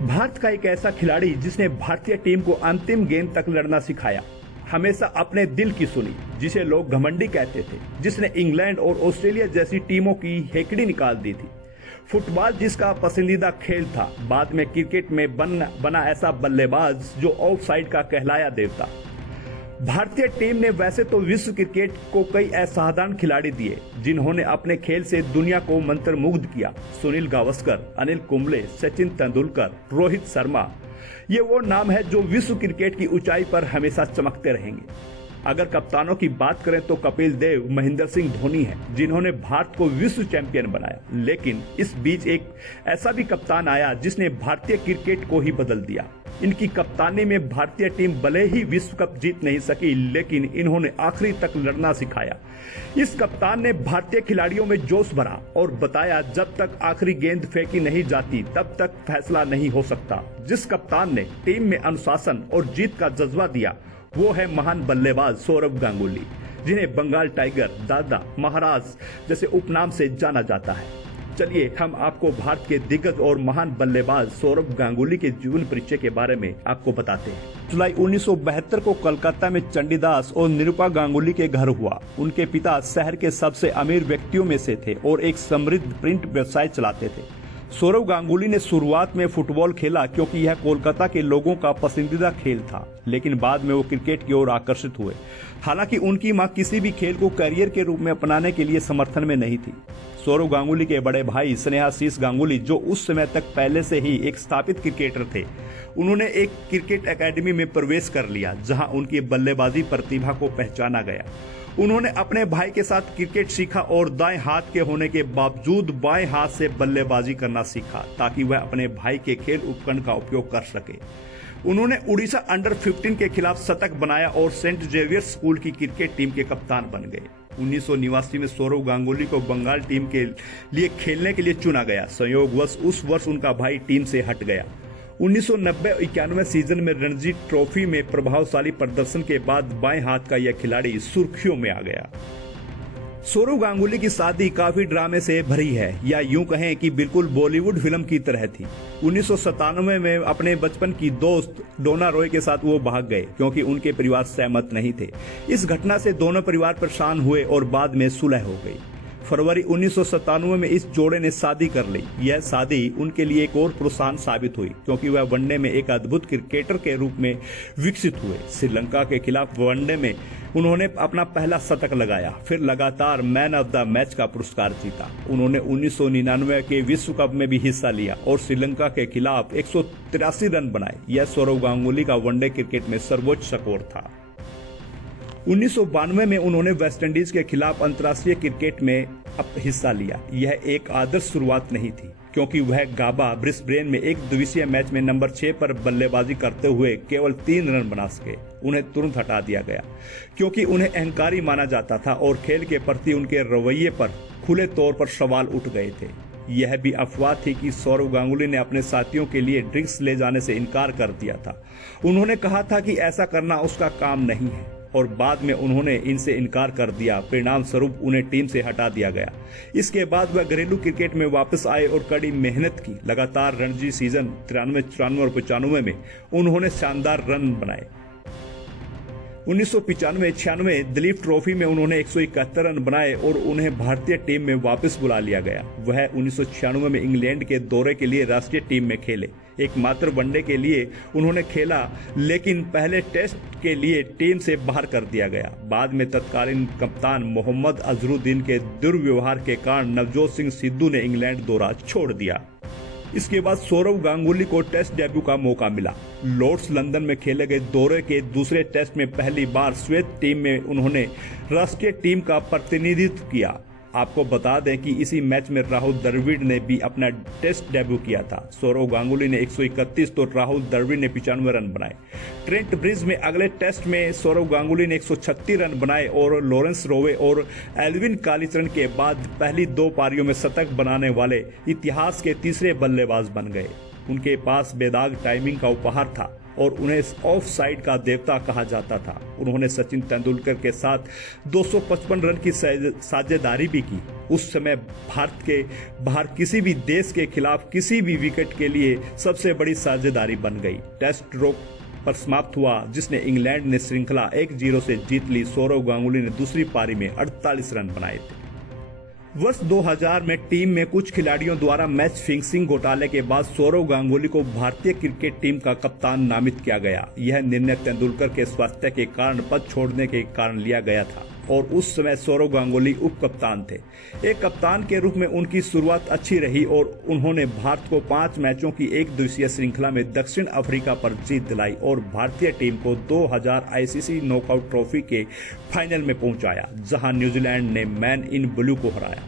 भारत का एक ऐसा खिलाड़ी जिसने भारतीय टीम को अंतिम गेंद तक लड़ना सिखाया, हमेशा अपने दिल की सुनी, जिसे लोग घमंडी कहते थे, जिसने इंग्लैंड और ऑस्ट्रेलिया जैसी टीमों की हेकड़ी निकाल दी थी। फुटबॉल जिसका पसंदीदा खेल था, बाद में क्रिकेट में बना ऐसा बल्लेबाज जो ऑफ साइड का कहलाया देवता। भारतीय टीम ने वैसे तो विश्व क्रिकेट को कई असाधारण खिलाड़ी दिए जिन्होंने अपने खेल से दुनिया को मंत्रमुग्ध किया। सुनील गावस्कर, अनिल कुंबले, सचिन तेंदुलकर, रोहित शर्मा, ये वो नाम है जो विश्व क्रिकेट की ऊंचाई पर हमेशा चमकते रहेंगे। अगर कप्तानों की बात करें तो कपिल देव, महेंद्र सिंह धोनी हैं जिन्होंने भारत को विश्व चैंपियन बनाया। लेकिन इस बीच एक ऐसा भी कप्तान आया जिसने भारतीय क्रिकेट को ही बदल दिया। इनकी कप्तानी में भारतीय टीम भले ही विश्व कप जीत नहीं सकी, लेकिन इन्होंने आखिरी तक लड़ना सिखाया। इस कप्तान ने भारतीय खिलाड़ियों में जोश भरा और बताया, जब तक आखिरी गेंद फेंकी नहीं जाती तब तक फैसला नहीं हो सकता। जिस कप्तान ने टीम में अनुशासन और जीत का जज्बा दिया वो है महान बल्लेबाज सौरव गांगुली, जिन्हें बंगाल टाइगर, दादा, महाराज जैसे उपनाम से जाना जाता है। चलिए हम आपको भारत के दिग्गज और महान बल्लेबाज सौरव गांगुली के जीवन परिचय के बारे में आपको बताते हैं। जुलाई 1972 को कोलकाता में चंडीदास और निरूपा गांगुली के घर हुआ। उनके पिता शहर के सबसे अमीर व्यक्तियों में से थे और एक समृद्ध प्रिंट व्यवसाय चलाते थे। सौरव गांगुली ने शुरुआत में फुटबॉल खेला क्योंकि यह कोलकाता के लोगों का पसंदीदा खेल था, लेकिन बाद में वो क्रिकेट की ओर आकर्षित हुए। हालांकि उनकी मां किसी भी खेल को करियर के रूप में अपनाने के लिए समर्थन में नहीं थी। सौरव गांगुली के बड़े भाई स्नेहाशीष गांगुली, जो उस समय तक पहले से ही एक स्थापित क्रिकेटर थे, उन्होंने एक क्रिकेट एकेडमी में प्रवेश कर लिया जहां उनकी बल्लेबाजी प्रतिभा को पहचाना गया। उन्होंने अपने भाई के साथ क्रिकेट सीखा और दाएं हाथ के होने के बावजूद बाएं हाथ से बल्लेबाजी करना सीखा ताकि वह अपने भाई के खेल उपकरण का उपयोग कर सके। उन्होंने उड़ीसा अंडर 15 के खिलाफ शतक बनाया और सेंट जेवियर्स स्कूल की क्रिकेट टीम के कप्तान बन गए। 1989 में सौरव गांगुली को बंगाल टीम के लिए खेलने के लिए चुना गया। संयोगवश उस वर्ष उनका भाई टीम से हट गया। 1990-91 सीजन में रणजी ट्रॉफी में प्रभावशाली प्रदर्शन के बाद बाएं हाथ का यह खिलाड़ी सुर्खियों में आ गया। सौरव गांगुली की शादी काफी ड्रामे से भरी है, या यूं कहें कि बिल्कुल बॉलीवुड फिल्म की तरह थी। 1997 में अपने बचपन की दोस्त डोना रॉय के साथ वो भाग गए क्योंकि उनके परिवार सहमत नहीं थे। इस घटना से दोनों परिवार परेशान हुए और बाद में सुलह हो गई। फरवरी 1997 में इस जोड़े ने शादी कर ली। यह शादी उनके लिए एक और प्रोत्साहन साबित हुई क्योंकि वह वनडे में एक अद्भुत क्रिकेटर के रूप में विकसित हुए। श्रीलंका के खिलाफ वनडे में उन्होंने अपना पहला शतक लगाया, फिर लगातार मैन ऑफ द मैच का पुरस्कार जीता। उन्होंने 1999 के विश्व कप में भी हिस्सा लिया और श्रीलंका के खिलाफ 183 रन बनाए। यह सौरव गांगुली का वनडे क्रिकेट में सर्वोच्च स्कोर था। 1992 में उन्होंने वेस्टइंडीज के खिलाफ अंतर्राष्ट्रीय क्रिकेट में हिस्सा लिया। यह एक आदर्श शुरुआत नहीं थी क्योंकि वह गाबा ब्रिस्बेन में एक दिवसीय मैच में नंबर 6 पर बल्लेबाजी करते हुए केवल 3 रन बना सके। उन्हें तुरंत हटा दिया गया क्योंकि उन्हें अहंकारी माना जाता था और खेल के प्रति उनके रवैये पर खुले तौर पर सवाल उठ गए थे। यह भी अफवाह थी कि सौरव गांगुली ने अपने साथियों के लिए ड्रिंक्स ले जाने से इनकार कर दिया था। उन्होंने कहा था कि ऐसा करना उसका काम नहीं है और बाद में उन्होंने इनसे इनकार कर दिया। परिणाम स्वरूप उन्हें टीम से हटा दिया गया। इसके बाद वह घरेलू क्रिकेट में वापस आए और कड़ी मेहनत की। लगातार रणजी सीजन 93, 94 और 95 में उन्होंने शानदार रन बनाए। 1995-96 दिलीप ट्रॉफी में उन्होंने 171 रन बनाए और उन्हें भारतीय टीम में वापस बुला लिया गया। वह 1996 में इंग्लैंड के दौरे के लिए राष्ट्रीय टीम में खेले। एकमात्र वनडे के लिए उन्होंने खेला, लेकिन पहले टेस्ट के लिए टीम से बाहर कर दिया गया। बाद में तत्कालीन कप्तान मोहम्मद अजहरुद्दीन के दुर्व्यवहार के कारण नवजोत सिंह सिद्धू ने इंग्लैंड दौरा छोड़ दिया। इसके बाद सौरव गांगुली को टेस्ट डेब्यू का मौका मिला। लॉर्ड्स लंदन में खेले गए दौरे के दूसरे टेस्ट में पहली बार श्वेत टीम में उन्होंने राष्ट्रीय टीम का प्रतिनिधित्व किया। आपको बता दें कि इसी मैच में राहुल द्रविड़ ने भी अपना टेस्ट डेब्यू किया था। सौरव गांगुली ने 131 तो राहुल द्रविड़ ने 95 रन बनाए। ट्रेंट ब्रिज में अगले टेस्ट में सौरव गांगुली ने 136 रन बनाए और लॉरेंस रोवे और एल्विन कालीचरण के बाद पहली 2 पारियों में शतक बनाने वाले इतिहास के तीसरे बल्लेबाज बन गए। उनके पास बेदाग टाइमिंग का उपहार था और उन्हें ऑफ साइड का देवता कहा जाता था। उन्होंने सचिन तेंदुलकर के साथ 255 रन की साझेदारी भी की। उस समय भारत के बाहर किसी भी देश के खिलाफ किसी भी विकेट के लिए सबसे बड़ी साझेदारी बन गई। टेस्ट ड्रॉ पर समाप्त हुआ, जिसने इंग्लैंड ने श्रृंखला 1-0 से जीत ली। सौरव गांगुली ने दूसरी पारी में 48 रन बनाए थे। वर्ष 2000 में टीम में कुछ खिलाड़ियों द्वारा मैच फिक्सिंग घोटाले के बाद सौरव गांगुली को भारतीय क्रिकेट टीम का कप्तान नामित किया गया। यह निर्णय तेंदुलकर के स्वास्थ्य के कारण पद छोड़ने के कारण लिया गया था और उस समय सौरव गांगुली उप कप्तान थे। एक कप्तान के रूप में उनकी शुरुआत अच्छी रही और उन्होंने भारत को 5 मैचों की एक दिवसीय श्रृंखला में दक्षिण अफ्रीका पर जीत दिलाई और भारतीय टीम को 2000 आईसीसी नॉकआउट ट्रॉफी के फाइनल में पहुंचाया, जहां न्यूजीलैंड ने मैन इन ब्लू को हराया।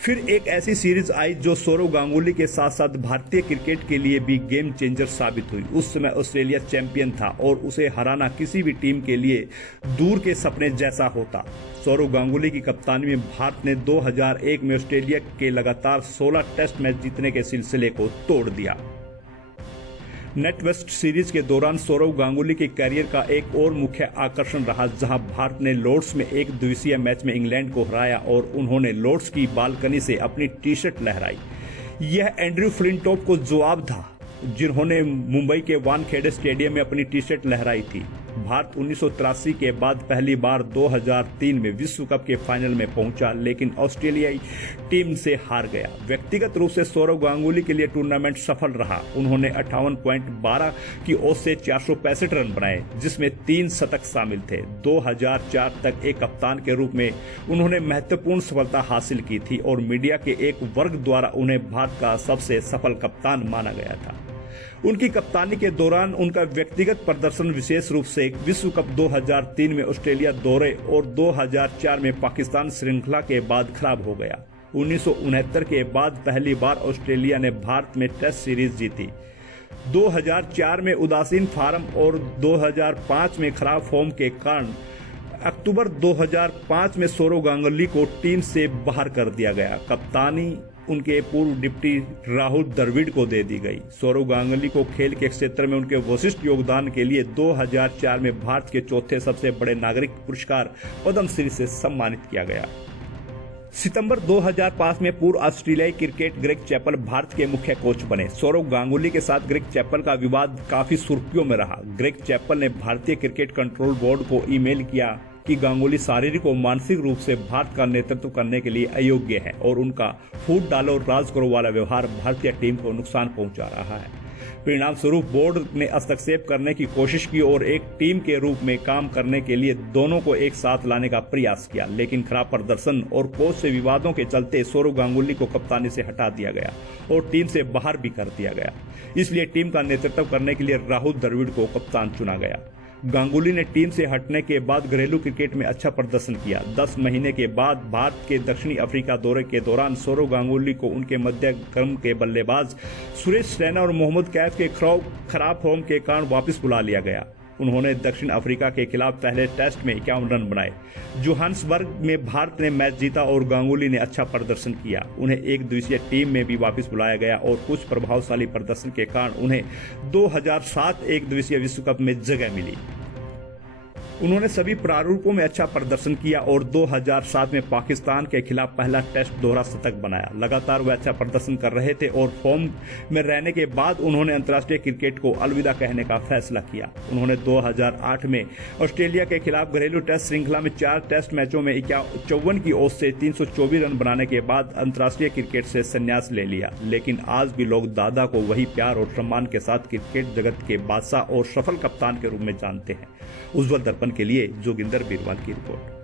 फिर एक ऐसी सीरीज आई जो सौरव गांगुली के साथ साथ भारतीय क्रिकेट के लिए भी गेम चेंजर साबित हुई। उस समय ऑस्ट्रेलिया चैंपियन था और उसे हराना किसी भी टीम के लिए दूर के सपने जैसा होता। सौरव गांगुली की कप्तानी में भारत ने 2001 में ऑस्ट्रेलिया के लगातार 16 टेस्ट मैच जीतने के सिलसिले को तोड़ दिया। नेट वेस्ट सीरीज के दौरान सौरव गांगुली के करियर का एक और मुख्य आकर्षण रहा, जहां भारत ने लॉर्ड्स में एक दिवसीय मैच में इंग्लैंड को हराया और उन्होंने लॉर्ड्स की बालकनी से अपनी टी-शर्ट लहराई। यह एंड्रयू फ्लिंटॉफ को जवाब था, जिन्होंने मुंबई के वानखेड़े स्टेडियम में अपनी टी-शर्ट लहराई थी। भारत 1983 के बाद पहली बार 2003 में विश्व कप के फाइनल में पहुंचा, लेकिन ऑस्ट्रेलियाई टीम से हार गया। व्यक्तिगत रूप से सौरव गांगुली के लिए टूर्नामेंट सफल रहा। उन्होंने 58.12 की औसत से 465 रन बनाए, जिसमें 3 शतक शामिल थे। 2004 तक एक कप्तान के रूप में उन्होंने महत्वपूर्ण सफलता हासिल की थी और मीडिया के एक वर्ग द्वारा उन्हें भारत का सबसे सफल कप्तान माना गया था। उनकी कप्तानी के दौरान उनका व्यक्तिगत प्रदर्शन विशेष रूप से विश्व कप 2003 में ऑस्ट्रेलिया दौरे और 2004 में पाकिस्तान श्रृंखला के बाद खराब हो गया। 1969 के बाद पहली बार ऑस्ट्रेलिया ने भारत में टेस्ट सीरीज जीती। 2004 में उदासीन फॉर्म और 2005 में खराब फॉर्म के कारण अक्टूबर 2005 में सौरव गांगुली को टीम से बाहर कर दिया गया। कप्तानी उनके पूर्व डिप्टी राहुल द्रविड़ को दे दी गई। सौरव गांगुली को खेल के क्षेत्र में उनके विशिष्ट योगदान के लिए 2004 में भारत के चौथे सबसे बड़े नागरिक पुरस्कार पद्मश्री से सम्मानित किया गया। सितंबर 2005 में पूर्व ऑस्ट्रेलियाई क्रिकेट ग्रेग चैपल भारत के मुख्य कोच बने। सौरव गांगुली के साथ ग्रेग चैपल का विवाद काफी सुर्खियों में रहा। ग्रेग चैपल ने भारतीय क्रिकेट कंट्रोल बोर्ड को ईमेल किया कि गांगुली शारीरिक और मानसिक रूप से भारत का नेतृत्व करने के लिए अयोग्य है और उनका फूट डालो और राज करो वाला व्यवहार भारतीय टीम को नुकसान पहुंचा रहा है। परिणाम स्वरूप बोर्ड ने हस्तक्षेप करने की कोशिश की और एक टीम के रूप में काम करने के लिए दोनों को एक साथ लाने का प्रयास किया, लेकिन खराब प्रदर्शन और कोच से विवादों के चलते सौरव गांगुली को कप्तानी से हटा दिया गया और टीम से बाहर भी कर दिया गया। इसलिए टीम का नेतृत्व करने के लिए राहुल द्रविड़ को कप्तान चुना गया। गांगुली ने टीम से हटने के बाद घरेलू क्रिकेट में अच्छा प्रदर्शन किया। 10 महीने के बाद भारत के दक्षिणी अफ्रीका दौरे के दौरान सौरव गांगुली को उनके मध्य क्रम के बल्लेबाज सुरेश रैना और मोहम्मद कैफ के खराब फॉर्म के कारण वापस बुला लिया गया। उन्होंने दक्षिण अफ्रीका के खिलाफ पहले टेस्ट में 51 रन बनाए। जोहान्सबर्ग में भारत ने मैच जीता और गांगुली ने अच्छा प्रदर्शन किया। उन्हें एक दिवसीय टीम में भी वापस बुलाया गया और कुछ प्रभावशाली प्रदर्शन के कारण उन्हें 2007 एक दिवसीय विश्व कप में जगह मिली। उन्होंने सभी प्रारूपों में अच्छा प्रदर्शन किया और 2007 में पाकिस्तान के खिलाफ पहला टेस्ट दोहरा शतक बनाया। लगातार वे अच्छा प्रदर्शन कर रहे थे और फॉर्म में रहने के बाद उन्होंने अंतर्राष्ट्रीय क्रिकेट को अलविदा कहने का फैसला किया। उन्होंने 2008 में ऑस्ट्रेलिया के खिलाफ घरेलू टेस्ट श्रृंखला में 4 टेस्ट मैचों में 54 की औसत से 324 रन बनाने के बाद अंतर्राष्ट्रीय क्रिकेट से संन्यास ले लिया। लेकिन आज भी लोग दादा को वही प्यार और सम्मान के साथ क्रिकेट जगत के बादशाह और सफल कप्तान के रूप में जानते हैं। उज्जवल दर्पण के लिए जोगिंदर बीरवाल की रिपोर्ट।